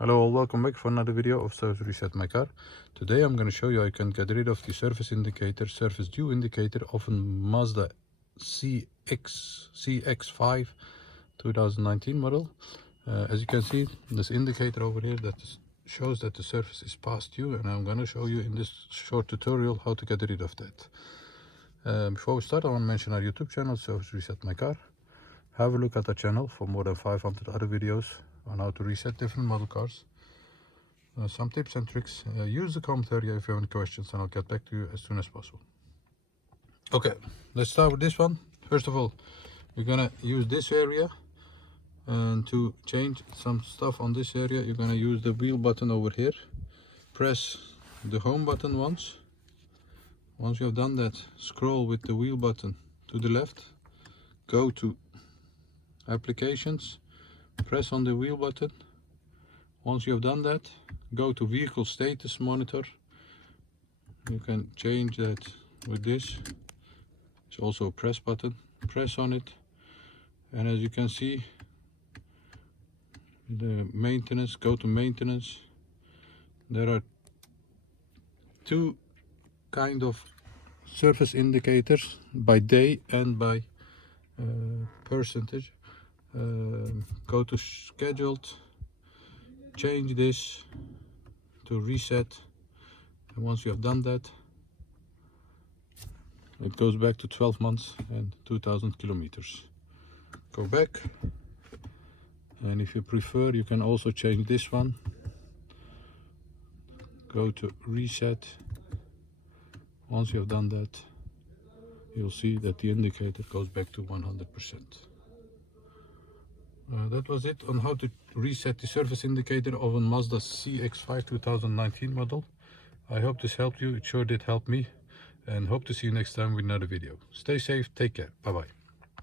Hello all, welcome back for another video of Service Reset My Car. Today I'm going to show you how you can get rid of the service due indicator of a Mazda CX5 2019 model. As you can see, this indicator over here that shows that the service is past due, and I'm going to show you in this short tutorial how to get rid of that. Before we start, I want to mention our YouTube channel, Service Reset My Car. Have a look at our channel for more than 500 other videos on how to reset different model cars. Some tips and tricks. Use the comment area if you have any questions, and I'll get back to you as soon as possible. Okay, let's start with this one. First of all, we're gonna use this area, and to change some stuff on this area, you're gonna use the wheel button over here. Press the home button once. Once you have done that, scroll with the wheel button to the left, go to applications, press on the wheel button. Once you have done that, go to vehicle status monitor. You can change that with this. It's also a press button. Press on it, and as you can see, the maintenance, go to maintenance. There are two kind of service indicators, by day and by percentage. Go to scheduled, change this to reset, and once you have done that, it goes back to 12 months and 2000 kilometers. Go back, and if you prefer, you can also change this one. Go to reset. Once you have done that, you'll see that the indicator goes back to 100%. That was it on how to reset the service indicator of a Mazda CX5 2019 model. I hope this helped you. It sure did help me, and hope to see you next time with another video. Stay safe, take care, bye bye.